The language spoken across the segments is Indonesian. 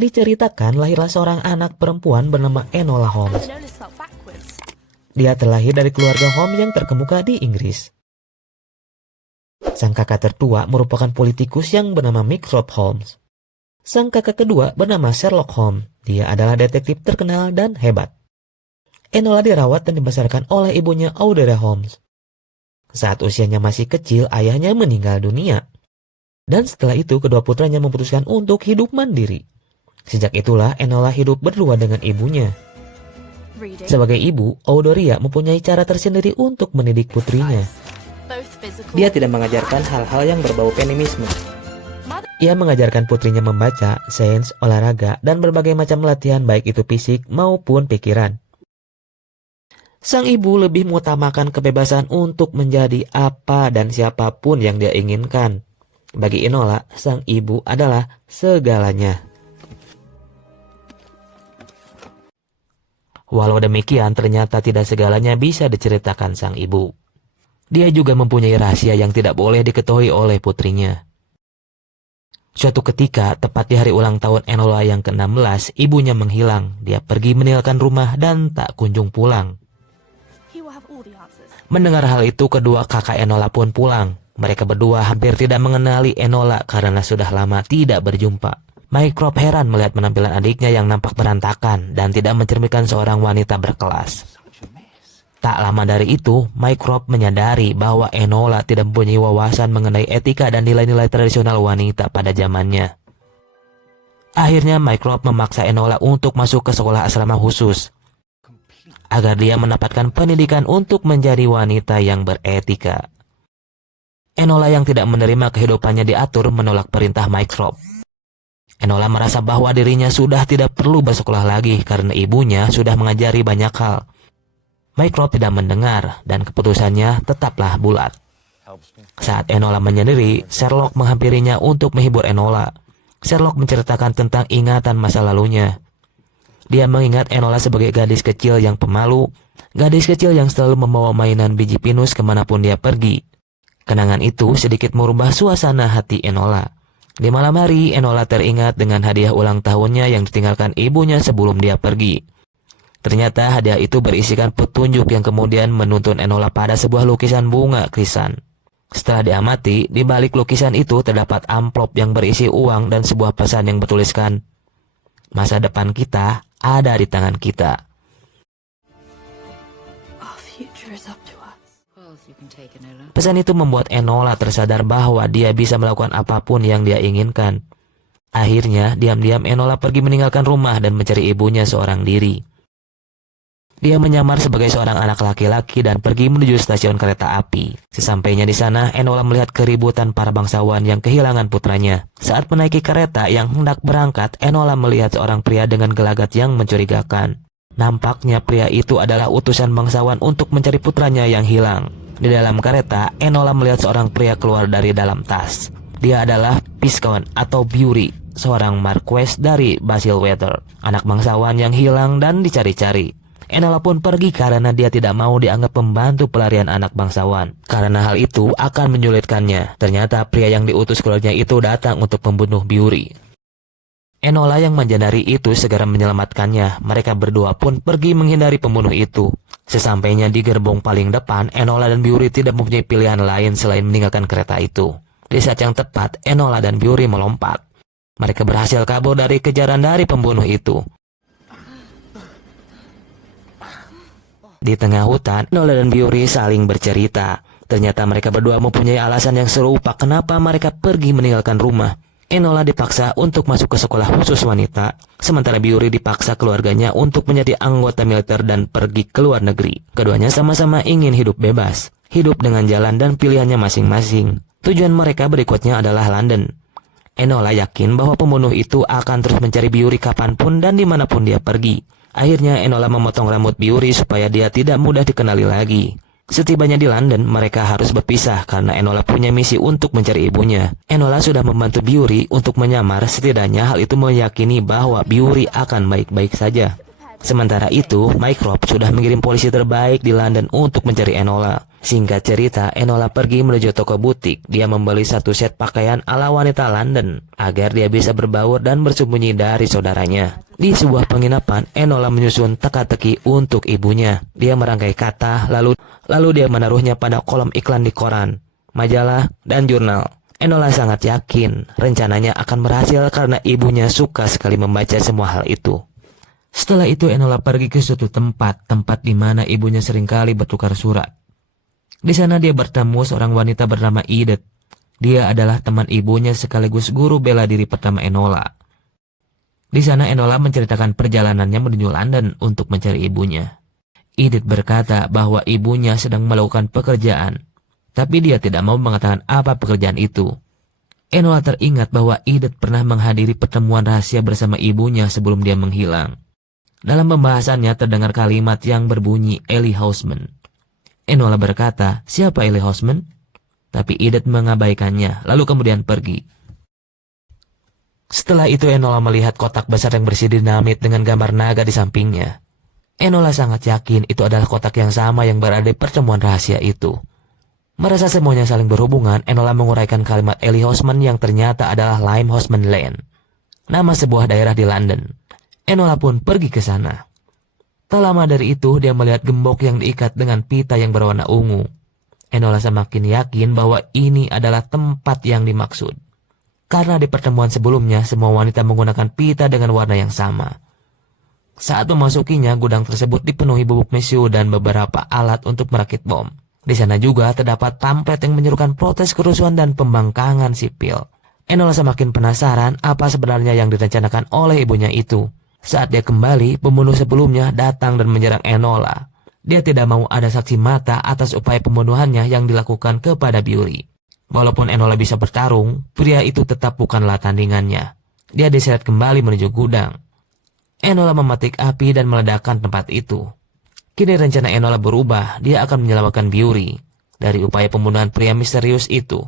diceritakan lahirlah seorang anak perempuan bernama Enola Holmes. Dia terlahir dari keluarga Holmes yang terkemuka di Inggris. Sang kakak tertua merupakan politikus yang bernama Mycroft Holmes. Sang kakak kedua bernama Sherlock Holmes. Dia adalah detektif terkenal dan hebat. Enola dirawat dan dibesarkan oleh ibunya Audrey Holmes. Saat usianya masih kecil, ayahnya meninggal dunia. Dan setelah itu, kedua putranya memutuskan untuk hidup mandiri. Sejak itulah Enola hidup berdua dengan ibunya. Sebagai ibu, Audoria mempunyai cara tersendiri untuk mendidik putrinya. Dia tidak mengajarkan hal-hal yang berbau feminisme. Ia mengajarkan putrinya membaca, sains, olahraga, dan berbagai macam latihan baik itu fisik maupun pikiran. Sang ibu lebih mengutamakan kebebasan untuk menjadi apa dan siapapun yang dia inginkan. Bagi Enola, sang ibu adalah segalanya. Walau demikian, ternyata tidak segalanya bisa diceritakan sang ibu. Dia juga mempunyai rahasia yang tidak boleh diketahui oleh putrinya. Suatu ketika, tepat di hari ulang tahun Enola yang ke-16, ibunya menghilang. Dia pergi meninggalkan rumah dan tak kunjung pulang. Mendengar hal itu, kedua kakak Enola pun pulang. Mereka berdua hampir tidak mengenali Enola karena sudah lama tidak berjumpa. Mycroft heran melihat penampilan adiknya yang nampak berantakan dan tidak mencerminkan seorang wanita berkelas. Tak lama dari itu, Mycroft menyadari bahwa Enola tidak mempunyai wawasan mengenai etika dan nilai-nilai tradisional wanita pada zamannya. Akhirnya Mycroft memaksa Enola untuk masuk ke sekolah asrama khusus, agar dia mendapatkan pendidikan untuk menjadi wanita yang beretika. Enola yang tidak menerima kehidupannya diatur menolak perintah Mycroft. Enola merasa bahwa dirinya sudah tidak perlu bersekolah lagi karena ibunya sudah mengajari banyak hal. Mycroft tidak mendengar dan keputusannya tetaplah bulat. Saat Enola menyendiri, Sherlock menghampirinya untuk menghibur Enola. Sherlock menceritakan tentang ingatan masa lalunya. Dia mengingat Enola sebagai gadis kecil yang pemalu, gadis kecil yang selalu membawa mainan biji pinus kemanapun dia pergi. Kenangan itu sedikit merubah suasana hati Enola. Di malam hari, Enola teringat dengan hadiah ulang tahunnya yang ditinggalkan ibunya sebelum dia pergi. Ternyata hadiah itu berisikan petunjuk yang kemudian menuntun Enola pada sebuah lukisan bunga krisan. Setelah diamati, di balik lukisan itu terdapat amplop yang berisi uang dan sebuah pesan yang bertuliskan, "Masa depan kita ada di tangan kita." Pesan itu membuat Enola tersadar bahwa dia bisa melakukan apapun yang dia inginkan. Akhirnya, diam-diam Enola pergi meninggalkan rumah dan mencari ibunya seorang diri. Dia menyamar sebagai seorang anak laki-laki dan pergi menuju stasiun kereta api. Sesampainya di sana, Enola melihat keributan para bangsawan yang kehilangan putranya. Saat menaiki kereta yang hendak berangkat, Enola melihat seorang pria dengan gelagat yang mencurigakan. Nampaknya pria itu adalah utusan bangsawan untuk mencari putranya yang hilang. Di dalam kereta, Enola melihat seorang pria keluar dari dalam tas. Dia adalah Viscount atau Bury, seorang Marquess dari Basilweather, anak bangsawan yang hilang dan dicari-cari. Enola pun pergi karena dia tidak mau dianggap pembantu pelarian anak bangsawan. Karena hal itu akan menyulitkannya. Ternyata pria yang diutus keluarnya itu datang untuk membunuh Bury. Enola yang menjadari itu segera menyelamatkannya. Mereka berdua pun pergi menghindari pembunuh itu. Sesampainya di gerbong paling depan, Enola dan Bury tidak mempunyai pilihan lain selain meninggalkan kereta itu. Di saat yang tepat, Enola dan Bury melompat. Mereka berhasil kabur dari kejaran dari pembunuh itu. Di tengah hutan, Enola dan Bury saling bercerita. Ternyata mereka berdua mempunyai alasan yang serupa kenapa mereka pergi meninggalkan rumah. Enola dipaksa untuk masuk ke sekolah khusus wanita, sementara Bury dipaksa keluarganya untuk menjadi anggota militer dan pergi ke luar negeri. Keduanya sama-sama ingin hidup bebas, hidup dengan jalan dan pilihannya masing-masing. Tujuan mereka berikutnya adalah London. Enola yakin bahwa pembunuh itu akan terus mencari Bury kapanpun dan dimanapun dia pergi. Akhirnya Enola memotong rambut Bury supaya dia tidak mudah dikenali lagi. Setibanya di London, mereka harus berpisah karena Enola punya misi untuk mencari ibunya. Enola sudah membantu Bury untuk menyamar, setidaknya hal itu meyakini bahwa Bury akan baik-baik saja. Sementara itu, Mycroft sudah mengirim polisi terbaik di London untuk mencari Enola. Singkat cerita, Enola pergi menuju toko butik. Dia membeli satu set pakaian ala wanita London agar dia bisa berbaur dan bersembunyi dari saudaranya. Di sebuah penginapan, Enola menyusun teka-teki untuk ibunya. Dia merangkai kata, lalu dia menaruhnya pada kolom iklan di koran, majalah, dan jurnal. Enola sangat yakin rencananya akan berhasil karena ibunya suka sekali membaca semua hal itu. Setelah itu Enola pergi ke suatu tempat di mana ibunya seringkali bertukar surat. Di sana dia bertemu seorang wanita bernama Edith. Dia adalah teman ibunya sekaligus guru bela diri pertama Enola. Di sana Enola menceritakan perjalanannya menuju London untuk mencari ibunya. Edith berkata bahwa ibunya sedang melakukan pekerjaan, tapi dia tidak mau mengatakan apa pekerjaan itu. Enola teringat bahwa Edith pernah menghadiri pertemuan rahasia bersama ibunya sebelum dia menghilang. Dalam pembahasannya terdengar kalimat yang berbunyi Ellie Houseman. Enola berkata, siapa Ellie Houseman? Tapi Edith mengabaikannya, lalu kemudian pergi. Setelah itu Enola melihat kotak besar yang berisi dinamit dengan gambar naga di sampingnya. Enola sangat yakin itu adalah kotak yang sama yang berada di pertemuan rahasia itu. Merasa semuanya saling berhubungan, Enola menguraikan kalimat Ellie Houseman yang ternyata adalah Lime Houseman Lane, nama sebuah daerah di London. Enola pun pergi ke sana. Tak lama dari itu, dia melihat gembok yang diikat dengan pita yang berwarna ungu. Enola semakin yakin bahwa ini adalah tempat yang dimaksud. Karena di pertemuan sebelumnya, semua wanita menggunakan pita dengan warna yang sama. Saat memasukinya, gudang tersebut dipenuhi bubuk mesiu dan beberapa alat untuk merakit bom. Di sana juga terdapat pamflet yang menyerukan protes kerusuhan dan pembangkangan sipil. Enola semakin penasaran apa sebenarnya yang direncanakan oleh ibunya itu. Saat dia kembali, pembunuh sebelumnya datang dan menyerang Enola. Dia tidak mau ada saksi mata atas upaya pembunuhannya yang dilakukan kepada Bury. Walaupun Enola bisa bertarung, pria itu tetap bukanlah tandingannya. Dia diseret kembali menuju gudang. Enola memetik api dan meledakkan tempat itu. Kini rencana Enola berubah, dia akan menyelamatkan Bury dari upaya pembunuhan pria misterius itu.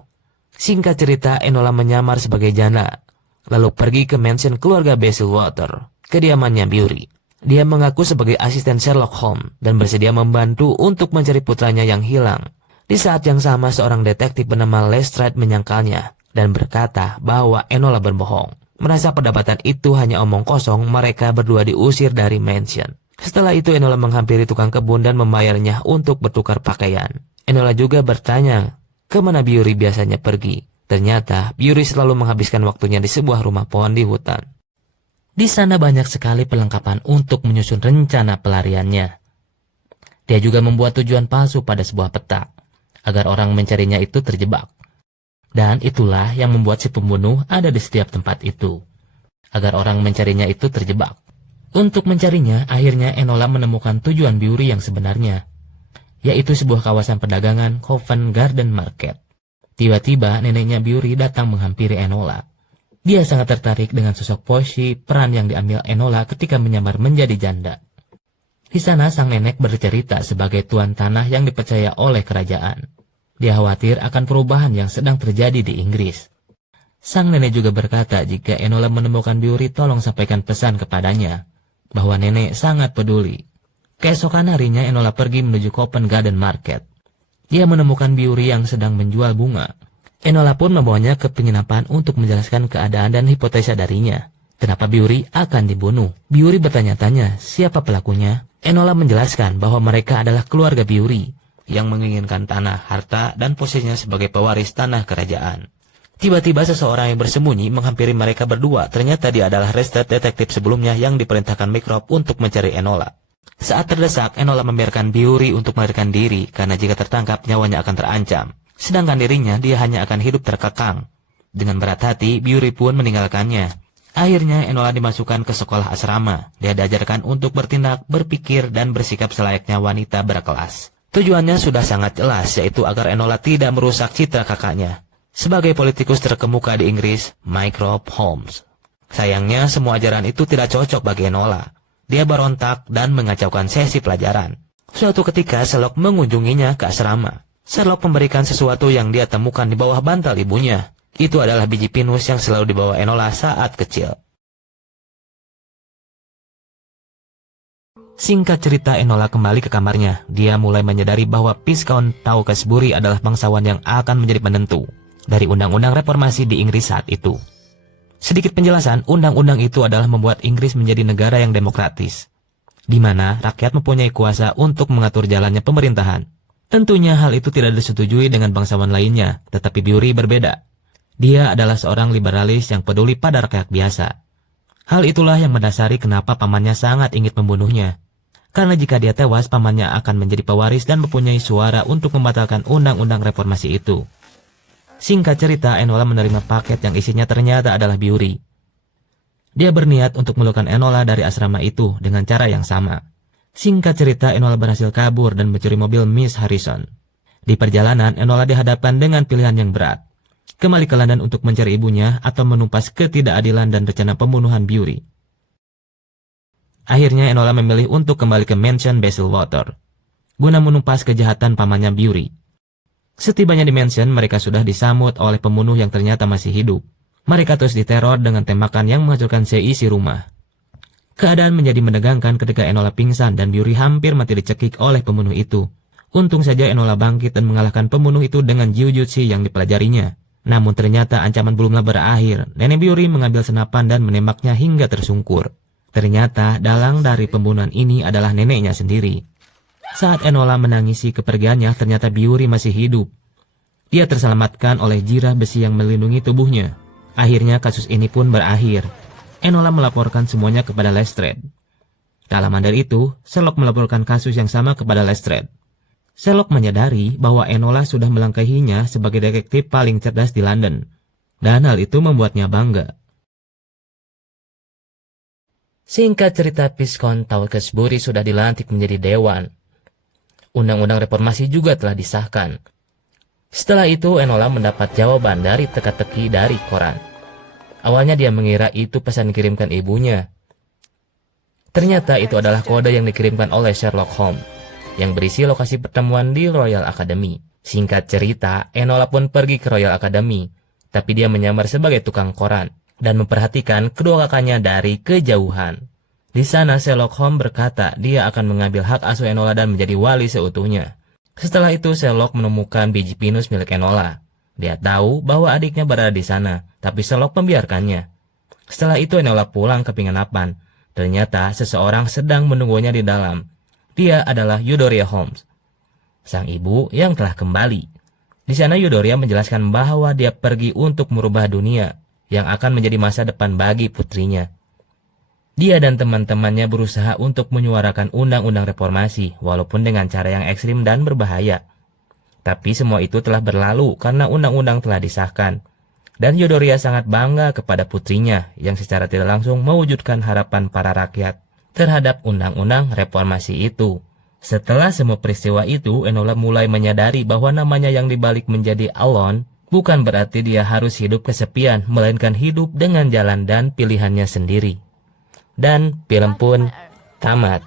Singkat cerita, Enola menyamar sebagai janda, lalu pergi ke mansion keluarga Bayswater, kediamannya Bury. Dia mengaku sebagai asisten Sherlock Holmes dan bersedia membantu untuk mencari putranya yang hilang. Di saat yang sama, seorang detektif bernama Lestrade menyangkalnya dan berkata bahwa Enola berbohong. Merasa pendapatan itu hanya omong kosong, mereka berdua diusir dari mansion. Setelah itu Enola menghampiri tukang kebun dan membayarnya untuk bertukar pakaian. Enola juga bertanya kemana Bury biasanya pergi. Ternyata Bury selalu menghabiskan waktunya di sebuah rumah pohon di hutan. Di sana banyak sekali perlengkapan untuk menyusun rencana pelariannya. Dia juga membuat tujuan palsu pada sebuah peta, agar orang mencarinya itu terjebak. Dan itulah yang membuat si pembunuh ada di setiap tempat itu, agar orang mencarinya itu terjebak. Untuk mencarinya, akhirnya Enola menemukan tujuan Bury yang sebenarnya, yaitu sebuah kawasan perdagangan Covent Garden Market. Tiba-tiba neneknya Bury datang menghampiri Enola. Dia sangat tertarik dengan sosok Poshi, peran yang diambil Enola ketika menyamar menjadi janda. Di sana sang nenek bercerita sebagai tuan tanah yang dipercaya oleh kerajaan. Dia khawatir akan perubahan yang sedang terjadi di Inggris. Sang nenek juga berkata jika Enola menemukan Bury, tolong sampaikan pesan kepadanya bahwa nenek sangat peduli. Keesokan harinya Enola pergi menuju Covent Garden Market. Dia menemukan Bury yang sedang menjual bunga. Enola pun membawanya ke penginapan untuk menjelaskan keadaan dan hipotesa darinya. Kenapa Bury akan dibunuh? Bury bertanya-tanya siapa pelakunya. Enola menjelaskan bahwa mereka adalah keluarga Bury yang menginginkan tanah, harta, dan posisinya sebagai pewaris tanah kerajaan. Tiba-tiba seseorang yang bersembunyi menghampiri mereka berdua. Ternyata dia adalah Lestrade, detektif sebelumnya yang diperintahkan Mycroft untuk mencari Enola. Saat terdesak, Enola membiarkan Bury untuk melarikan diri karena jika tertangkap nyawanya akan terancam. Sedangkan dirinya dia hanya akan hidup terkekang. Dengan berat hati, Bury pun meninggalkannya. Akhirnya Enola dimasukkan ke sekolah asrama. Dia diajarkan untuk bertindak, berpikir, dan bersikap selayaknya wanita berkelas. Tujuannya sudah sangat jelas, yaitu agar Enola tidak merusak citra kakaknya sebagai politikus terkemuka di Inggris, Mycroft Holmes. Sayangnya semua ajaran itu tidak cocok bagi Enola. Dia berontak dan mengacaukan sesi pelajaran. Suatu ketika Sherlock mengunjunginya ke asrama. Sherlock memberikan sesuatu yang dia temukan di bawah bantal ibunya. Itu adalah biji pinus yang selalu dibawa Enola saat kecil. Singkat cerita, Enola kembali ke kamarnya. Dia mulai menyadari bahwa Viscount Tewkesbury adalah bangsawan yang akan menjadi penentu dari undang-undang reformasi di Inggris saat itu. Sedikit penjelasan, undang-undang itu adalah membuat Inggris menjadi negara yang demokratis, di mana rakyat mempunyai kuasa untuk mengatur jalannya pemerintahan. Tentunya hal itu tidak disetujui dengan bangsawan lainnya, tetapi Bury berbeda. Dia adalah seorang liberalis yang peduli pada rakyat biasa. Hal itulah yang mendasari kenapa pamannya sangat ingin membunuhnya. Karena jika dia tewas, pamannya akan menjadi pewaris dan mempunyai suara untuk membatalkan undang-undang reformasi itu. Singkat cerita, Enola menerima paket yang isinya ternyata adalah Bury. Dia berniat untuk melukan Enola dari asrama itu dengan cara yang sama. Singkat cerita, Enola berhasil kabur dan mencuri mobil Miss Harrison. Di perjalanan, Enola dihadapkan dengan pilihan yang berat. Kembali ke London untuk mencari ibunya atau menumpas ketidakadilan dan rencana pembunuhan Bury. Akhirnya Enola memilih untuk kembali ke mansion Bayswater guna menumpas kejahatan pamannya Bury. Setibanya di mansion, mereka sudah disambut oleh pembunuh yang ternyata masih hidup. Mereka terus diteror dengan tembakan yang menghancurkan seisi rumah. Keadaan menjadi menegangkan ketika Enola pingsan dan Bury hampir mati dicekik oleh pembunuh itu. Untung saja Enola bangkit dan mengalahkan pembunuh itu dengan jiu-jitsu yang dipelajarinya. Namun ternyata ancaman belumlah berakhir. Nenek Bury mengambil senapan dan menembaknya hingga tersungkur. Ternyata dalang dari pembunuhan ini adalah neneknya sendiri. Saat Enola menangisi kepergiannya, ternyata Bury masih hidup. Dia terselamatkan oleh jirah besi yang melindungi tubuhnya. Akhirnya kasus ini pun berakhir. Enola melaporkan semuanya kepada Lestrade. Tak lama dari itu, Sherlock melaporkan kasus yang sama kepada Lestrade. Sherlock menyadari bahwa Enola sudah melangkahinya sebagai detektif paling cerdas di London. Dan hal itu membuatnya bangga. Singkat cerita, Viscount Tewkesbury sudah dilantik menjadi dewan. Undang-undang reformasi juga telah disahkan. Setelah itu, Enola mendapat jawaban dari teka-teki dari koran. Awalnya dia mengira itu pesan dikirimkan ibunya. Ternyata itu adalah kode yang dikirimkan oleh Sherlock Holmes, yang berisi lokasi pertemuan di Royal Academy. Singkat cerita, Enola pun pergi ke Royal Academy, tapi dia menyamar sebagai tukang koran dan memperhatikan kedua kakaknya dari kejauhan. Di sana Sherlock Holmes berkata dia akan mengambil hak asuh Enola dan menjadi wali seutuhnya. Setelah itu Sherlock menemukan biji pinus milik Enola. Dia tahu bahwa adiknya berada di sana, tapi Sherlock membiarkannya. Setelah itu Enola pulang ke penginapan. Ternyata seseorang sedang menunggunya di dalam. Dia adalah Euphoria Holmes, sang ibu yang telah kembali. Di sana Euphoria menjelaskan bahwa dia pergi untuk merubah dunia yang akan menjadi masa depan bagi putrinya. Dia dan teman-temannya berusaha untuk menyuarakan undang-undang reformasi, walaupun dengan cara yang ekstrim dan berbahaya. Tapi semua itu telah berlalu karena undang-undang telah disahkan. Dan Euphoria sangat bangga kepada putrinya yang secara tidak langsung mewujudkan harapan para rakyat terhadap undang-undang reformasi itu. Setelah semua peristiwa itu, Enola mulai menyadari bahwa namanya yang dibalik menjadi alone bukan berarti dia harus hidup kesepian, melainkan hidup dengan jalan dan pilihannya sendiri. Dan film pun tamat.